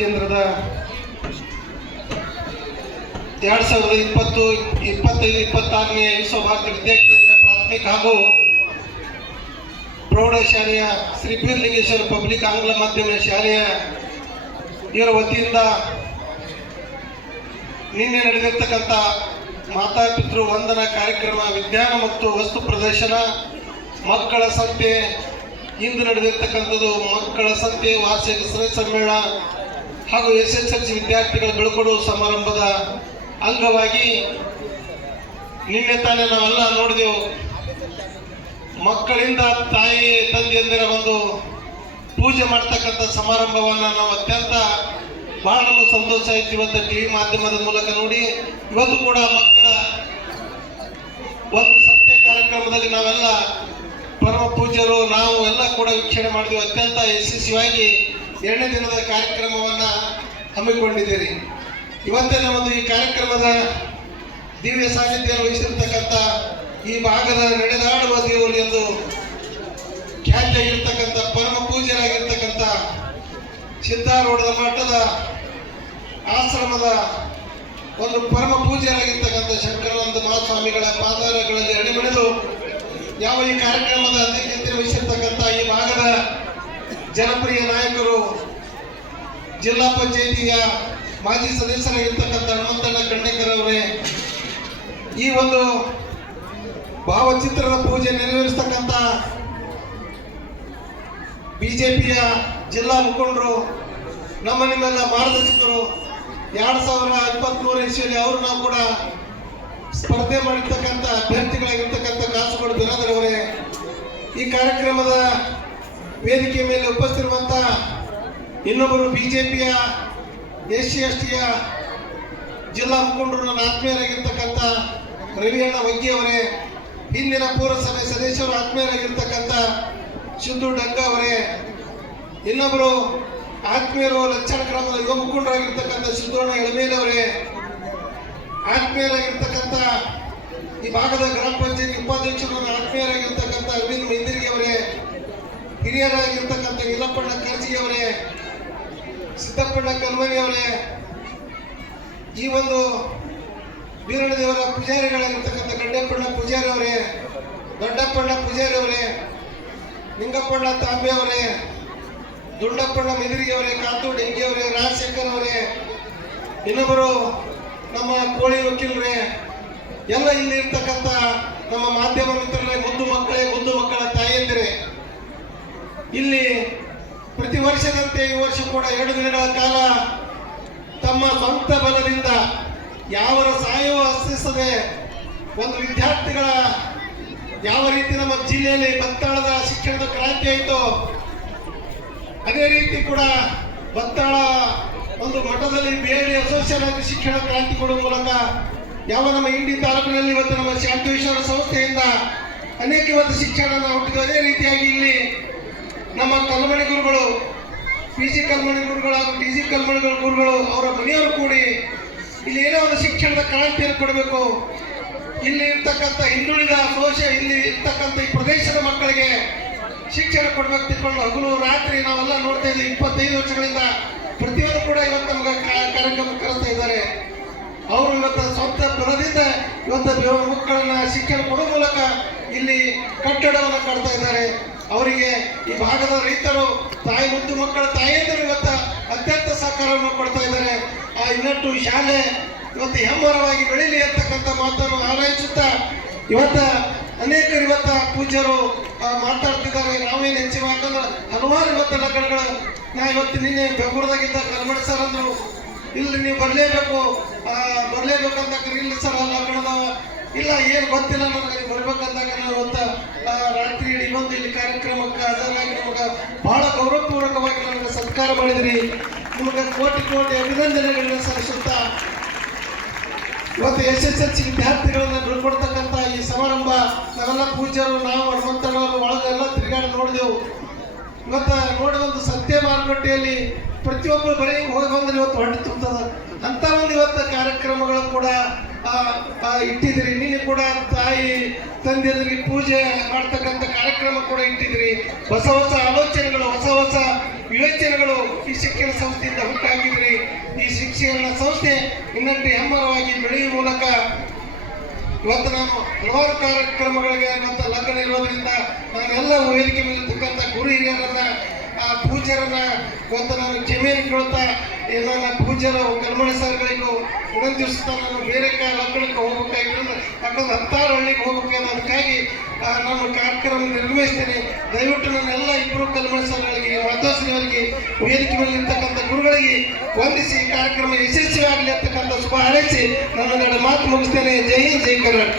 ಕೇಂದ್ರದ 2020-25-26ನೇ ವಿಶ್ವ ಭಾರತಿ ವಿದ್ಯಾಕೇಂದ್ರ ಪ್ರಾಥಮಿಕ ಹಾಗೂ ಪ್ರೌಢಶಾಲೆಯ ಶ್ರೀ ಬೀರಲಿಂಗೇಶ್ವರ ಪಬ್ಲಿಕ್ ಆಂಗ್ಲ ಮಾಧ್ಯಮ ಶಾಲೆಯ ಇವರ ವತಿಯಿಂದ ನಿನ್ನೆ ನಡೆದಿರ್ತಕ್ಕಂಥ ಮಾತಾಪಿತೃ ವಂದನಾ ಕಾರ್ಯಕ್ರಮ, ವಿಜ್ಞಾನ ಮತ್ತು ವಸ್ತು ಪ್ರದರ್ಶನ, ಮಕ್ಕಳ ಸಂತೆ, ಇಂದು ನಡೆದಿರ್ತಕ್ಕಂಥದ್ದು ಮಕ್ಕಳ ಸಂತೆ, ವಾರ್ಷಿಕ ಸ್ನೇಹ ಸಮ್ಮೇಳನ ಹಾಗೂ SSLC ವಿದ್ಯಾರ್ಥಿಗಳ ಬೀಳ್ಕೊಡುವ ಸಮಾರಂಭದ ಅಂಗವಾಗಿ ನಿನ್ನೆ ತಾನೇ ನಾವೆಲ್ಲ ನೋಡಿದೆವು. ಮಕ್ಕಳಿಂದ ತಾಯಿ ತಂದೆಯಂದಿರ ಒಂದು ಪೂಜೆ ಮಾಡ್ತಕ್ಕಂಥ ಸಮಾರಂಭವನ್ನು ನಾವು ಅತ್ಯಂತ ಬಹಳ ಸಂತೋಷ ಆಯ್ತು. ಇವತ್ತು TV ಮಾಧ್ಯಮದ ಮೂಲಕ ನೋಡಿ, ಇವತ್ತು ಕೂಡ ಮಕ್ಕಳ ಒಂದು ಸಂತೆ ಕಾರ್ಯಕ್ರಮದಲ್ಲಿ ನಾವೆಲ್ಲ ಪರಮ ಪೂಜ್ಯರು ನಾವು ಎಲ್ಲ ಕೂಡ ವೀಕ್ಷಣೆ ಮಾಡಿದ್ವಿ. ಅತ್ಯಂತ ಯಶಸ್ವಿಯಾಗಿ 2ನೇ ದಿನದ ಕಾರ್ಯಕ್ರಮವನ್ನು ಹಮ್ಮಿಕೊಂಡಿದ್ದೀರಿ. ಇವತ್ತಿನ ಒಂದು ಈ ಕಾರ್ಯಕ್ರಮದ ದಿವ್ಯ ಸಾನ್ನಿಧ್ಯ ವಹಿಸಿರ್ತಕ್ಕಂಥ ಈ ಭಾಗದ ನಡೆದಾಡುವ ದೇವರು ಎಂದು ಖ್ಯಾತಿಯಾಗಿರ್ತಕ್ಕಂಥ ಪರಮ ಪೂಜ್ಯರಾಗಿರ್ತಕ್ಕಂಥ ಸಿದ್ಧಾರೂಢದ ಮಠದ ಆಶ್ರಮದ ಒಂದು ಪರಮ ಪೂಜ್ಯರಾಗಿರ್ತಕ್ಕಂಥ ಶಂಕರಾನಂದ ಮಹಾಸ್ವಾಮಿಗಳ ಪಾದಾರಗಳಲ್ಲಿ ಅಡಿಬಡಿದು ಯಾವ ಈ ಕಾರ್ಯಕ್ರಮದ ಅಧ್ಯಕ್ಷತೆ ವಹಿಸಿರ್ತಕ್ಕಂಥ ಈ ಭಾಗದ ಜನಪ್ರಿಯ ನಾಯಕರು, ಜಿಲ್ಲಾ ಪಂಚಾಯಿತಿಯ ಮಾಜಿ ಸದಸ್ಯರಾಗಿರ್ತಕ್ಕಂಥ ಹನುಮಂತಣ್ಣ ಖಂಡೇಕರ್ ಅವರೇ, ಈ ಒಂದು ಭಾವಚಿತ್ರದ ಪೂಜೆ ನೆರವೇರಿಸ್ತಕ್ಕಂಥ ಬಿಜೆಪಿಯ ಜಿಲ್ಲಾ ಮುಖಂಡರು, ನಮ್ಮ ನಿಮ್ಮೆಲ್ಲ ಮಾರ್ಗದರ್ಶಕರು, 2023 ಇಸ್ವಿಯಲ್ಲಿ ಅವರು ನಾವು ಕೂಡ ಸ್ಪರ್ಧೆ ಮಾಡಿರ್ತಕ್ಕಂಥ ಅಭ್ಯರ್ಥಿಗಳಾಗಿರ್ತಕ್ಕಂಥ ಕಾಸುಗೋಡು ಬಿರಾದರ್ ಅವರೇ, ಈ ಕಾರ್ಯಕ್ರಮದ ವೇದಿಕೆ ಮೇಲೆ ಉಪಸ್ಥಿತಿರುವಂಥ ಇನ್ನೊಬ್ಬರು ಬಿಜೆಪಿಯ SC/ST ಜಿಲ್ಲಾ ಮುಖಂಡರು, ನನ್ನ ಆತ್ಮೀಯರಾಗಿರ್ತಕ್ಕಂಥ ರವಿಯಣ್ಣ ವಗ್ಗಿ ಅವರೇ, ಹಿಂದಿನ ಪೂರಸಭೆ ಸದಸ್ಯರು ಆತ್ಮೀಯರಾಗಿರ್ತಕ್ಕಂಥ ಸಿದ್ದು ಡಗ್ಗ ಅವರೇ, ಇನ್ನೊಬ್ಬರು ಆತ್ಮೀಯರು ಲಕ್ಷಣ ಗ್ರಾಮದ ಯುವ ಮುಖಂಡರಾಗಿರ್ತಕ್ಕಂಥ ಸಿದ್ದೋಣ ಎಳಮೇಲೆ ಅವರೇ, ಆತ್ಮೀಯರಾಗಿರ್ತಕ್ಕಂಥ ಈ ಭಾಗದ ಗ್ರಾಮ ಪಂಚಾಯತ್ ಉಪಾಧ್ಯಕ್ಷರು, ಆತ್ಮೀಯರಾಗಿರ್ತಕ್ಕಂಥ ಅರವಿಂದ್ ಮೈಂದಿರಿಗೆ ಅವರೇ, ಹಿರಿಯರಾಗಿರ್ತಕ್ಕಂಥ ಇಲ್ಲಪ್ಪಣ್ಣ ಕರ್ಜಿ ಅವರೇ, ಸಿದ್ದಪ್ಪಣ್ಣ ಕಲ್ಮನಿ ಅವರೇ, ಈ ಒಂದು ಬೀರಣ ದೇವರ ಪೂಜಾರಿಗಳಾಗಿರ್ತಕ್ಕಂಥ ಗಡ್ಡೆಪ್ಪಣ್ಣ ಪೂಜಾರಿ ಅವರೇ, ದೊಡ್ಡಪ್ಪಣ್ಣ ಪೂಜಾರಿ ಅವರೇ, ನಿಂಗಪ್ಪಣ್ಣ ತಾಂಬೆ ಅವರೇ, ದುಂಡಪ್ಪಣ್ಣ ಮೆದಿರಿಗೆ ಅವರೇ, ಕಾಂತು ಡೆಂಗಿ ಅವರೇ, ರಾಜಶೇಖರ್ ಅವರೇ, ಇನ್ನೊಬ್ಬರು ನಮ್ಮ ಕೋಳಿ ವಕೀಲರೇ, ಎಲ್ಲ ಇಲ್ಲಿ ಇರ್ತಕ್ಕಂಥ ನಮ್ಮ ಮಾಧ್ಯಮ ಮಿತ್ರರೇ, ಮುದ್ದು ಮಕ್ಕಳೇ, ಮುದ್ದು ಮಕ್ಕಳ ತಾಯಿಯಂದಿರೇ, ಇಲ್ಲಿ ಪ್ರತಿ ವರ್ಷದಂತೆ ಈ ವರ್ಷ ಕೂಡ 2 ದಿನಗಳ ಕಾಲ ತಮ್ಮ ಸ್ವಂತ ಬಲದಿಂದ ಯಾವರ ಸಹಾಯವೂ ಹಸ್ತಿಸದೆ ಒಂದು ವಿದ್ಯಾರ್ಥಿಗಳ ಯಾವ ರೀತಿ ನಮ್ಮ ಜಿಲ್ಲೆಯಲ್ಲಿ ಬತ್ತಾಳದ ಶಿಕ್ಷಣದ ಕ್ರಾಂತಿ ಆಯಿತು, ಅದೇ ರೀತಿ ಕೂಡ ಬತ್ತಾಳ ಒಂದು ಮಠದಲ್ಲಿ ಬೇರೆ ಅಸೋಸಿಯೇಷನ್ ಶಿಕ್ಷಣ ಕ್ರಾಂತಿ ಕೊಡುವ ಮೂಲಕ ಯಾವ ನಮ್ಮ ಇಂಡಿ ತಾಲೂಕಿನಲ್ಲಿ ಇವತ್ತು ನಮ್ಮ ಶಾಂತೇಶ್ವರ ಸಂಸ್ಥೆಯಿಂದ ಅನೇಕ ಇವತ್ತು ಶಿಕ್ಷಣ ಹುಟ್ಟಿದ್ದು. ಅದೇ ರೀತಿಯಾಗಿ ಇಲ್ಲಿ ನಮ್ಮ ಕಲ್ಮಣಿ ಗುರುಗಳು, PG ಕಲ್ಮಣಿ ಗುರುಗಳು ಹಾಗೂ TG ಕಲ್ಮಣಿ ಗುರುಗಳು ಅವರ ಮನೆಯವರು ಕೂಡಿ ಇಲ್ಲಿ ಏನೋ ಒಂದು ಶಿಕ್ಷಣದ ಕ್ರಾಂತಿಯನ್ನು ಕೊಡಬೇಕು, ಇಲ್ಲಿ ಇರ್ತಕ್ಕಂಥ ಹಿಂದುಳಿದ ಇಲ್ಲಿ ಇರ್ತಕ್ಕಂಥ ಈ ಪ್ರದೇಶದ ಮಕ್ಕಳಿಗೆ ಶಿಕ್ಷಣ ಕೊಡಬೇಕು ತಿಳ್ಕೊಂಡು ಹಗಲು ರಾತ್ರಿ ನಾವೆಲ್ಲ ನೋಡ್ತಾ ಇದ್ದೀವಿ. 25 ವರ್ಷಗಳಿಂದ ಪ್ರತಿಯೊಂದು ಕೂಡ ಇವತ್ತು ನಮ್ಗೆ ಕಾರ್ಯಕ್ರಮ ಕರೆಸ್ತಾ ಇದ್ದಾರೆ. ಅವರು ಇವತ್ತು ಸ್ವಂತ ಬಲದಿಂದ ಇವತ್ತು ಮಕ್ಕಳನ್ನ ಶಿಕ್ಷಣ ಕೊಡುವ ಮೂಲಕ ಇಲ್ಲಿ ಕಟ್ಟಡವನ್ನು ಕಟ್ತಾ ಇದ್ದಾರೆ. ಅವರಿಗೆ ಈ ಭಾಗದ ರೈತರು, ತಾಯಿ ಮುದ್ದು ಮಕ್ಕಳ ತಾಯಿಯಂದರು ಇವತ್ತು ಅತ್ಯಂತ ಸಹಕಾರವನ್ನು ಕೊಡ್ತಾ ಇದ್ದಾರೆ. ಆ ಇನ್ನಟ್ಟು ಶಾಲೆ ಇವತ್ತು ಹೆಮ್ಮರವಾಗಿ ಬೆಳೀಲಿ ಅಂತಕ್ಕಂಥ ಮಾತನ್ನು ಹಾರೈಸುತ್ತಾ ಇವತ್ತು ಅನೇಕರು ಇವತ್ತು ಪೂಜ್ಯರು ಮಾತಾಡ್ತಿದ್ದಾರೆ. ನಾವೇನು ಹೆಚ್ಚಿನ ಯಾಕಂದ್ರೆ ಹಲವಾರು ಇವತ್ತು ಲಗ್ನಗಳು, ನಾ ಇವತ್ತು ನಿನ್ನೆ ಬೆಂಗಳೂರದಾಗಿದ್ದ ಕಲ್ಮಡಿ ಸರ್ ಅಂದರು, ಇಲ್ಲಿ ನೀವು ಬರಲೇಬೇಕಂತ. ಇಲ್ಲ ಸರ್ ಲಗ್ನದ ಇಲ್ಲ ಏನು ಗೊತ್ತಿಲ್ಲ ನನಗೆ ಬರ್ಬೇಕಂದಾಗ ನಾನು ಇವತ್ತು ರಾತ್ರಿ ಇಡೀ ಬಂದು ಇಲ್ಲಿ ಕಾರ್ಯಕ್ರಮಕ್ಕೆ ಹಾಜರಾಗಿ ನಮಗೆ ಬಹಳ ಗೌರವಪೂರ್ವಕವಾಗಿ ನನಗೆ ಸತ್ಕಾರ ಮಾಡಿದ್ರಿ. ನಿಮಗೆ ಕೋಟಿ ಕೋಟಿ ಅಭಿನಂದನೆಗಳನ್ನ ಸಲ್ಲಿಸುತ್ತಾ ಇವತ್ತು SSLC ವಿದ್ಯಾರ್ಥಿಗಳನ್ನ ಬೀಳ್ಕೊಡ್ತಕ್ಕಂಥ ಈ ಸಮಾರಂಭ ನಾವೆಲ್ಲ ಪೂಜ್ಯರು, ನಾವು ಹನುಮಂತನವರು ಒಳಗೆಲ್ಲ ತಿರುಗಾಡಿ ನೋಡಿದೆವು. ಇವತ್ತು ನೋಡಿ ಒಂದು ಸತ್ಯ ಮಾರುಕಟ್ಟೆಯಲ್ಲಿ ಪ್ರತಿಯೊಬ್ಬರು ಬರೀ ಹೋಗಿ ಬಂದ್ರೆ ಇವತ್ತು ಹೊಟ್ಟೆ ತುಂಬದ ಅಂತ ಒಂದು ಇವತ್ತು ಕಾರ್ಯಕ್ರಮಗಳು ಕೂಡ ಇಟ್ಟಿದ್ರಿ. ನೀನು ಕೂಡ ತಾಯಿ ತಂದೆಯರಿಗೆ ಪೂಜೆ ಮಾಡ್ತಕ್ಕಂಥ ಕಾರ್ಯಕ್ರಮ ಕೂಡ ಇಟ್ಟಿದ್ರಿ. ಹೊಸ ಹೊಸ ಆಲೋಚನೆಗಳು, ಹೊಸ ಹೊಸ ವಿವೇಚನೆಗಳು ಈ ಶಿಕ್ಷಣ ಸಂಸ್ಥೆಯಿಂದ ಹುಟ್ಟಾಕಿದ್ರಿ. ಶಿಕ್ಷಣ ಸಂಸ್ಥೆ ಇನ್ನಷ್ಟು ಹೆಮ್ಮರವಾಗಿ ಬೆಳೆಯುವ ಮೂಲಕ ಇವತ್ತು ನಾನು ಹಲವಾರು ಕಾರ್ಯಕ್ರಮಗಳಿಗೆ ಮತ್ತು ಲಗ್ನ ಇರೋದ್ರಿಂದ ನಾನೆಲ್ಲ ವೇದಿಕೆ ಮೇಲಿರ್ತಕ್ಕಂಥ ಗುರು ಹಿರಿಯರನ್ನ ಪೂಜ್ಯರನ್ನ ಇವತ್ತು ನಾನು ಕ್ಷಮೆಯನ್ನು ಕೇಳ್ತಾ ನನ್ನ ಪೂಜ್ಯರು ಕಲ್ಮಣಿ ಸರ್ಗಳಿಗೂ ವಿನಂತಿಸ್ತಾ ನಾನು ಬೇರೆ ಲಗ್ನಕ್ಕೆ ಹೋಗ್ಬೇಕಾಗಿರೋದು ಯಾಕಂದ್ರೆ 10 ಹಳ್ಳಿಗೆ ಹೋಗ್ಬೇಕಾದ ಅದಕ್ಕಾಗಿ ನಾನು ಕಾರ್ಯಕ್ರಮ ನಿರ್ವಹಿಸ್ತೇನೆ. ದಯವಿಟ್ಟು ನನ್ನೆಲ್ಲ ಇಬ್ಬರು ಕಲ್ಮಣಿ ಸರ್ಗಳಿಗೆ ಮಾತಾಶ್ರೀಯವರಿಗೆ ವೇದಿಕೆ ಮೇಲೆ ಇರ್ತಕ್ಕಂಥ ಗುರುಗಳಿಗೆ ವಂದಿಸಿ ಕಾರ್ಯಕ್ರಮ ಯಶಸ್ವಿ ಆಗಲಿ ಅಂತಕ್ಕಂಥ ಶುಭ ಹಾರೈಸಿ ನನ್ನ ಮಾತು ಮುಗಿಸ್ತೇನೆ. ಜೈ ಹಿಂದ್, ಜೈ ಕರ್ನಾಟಕ.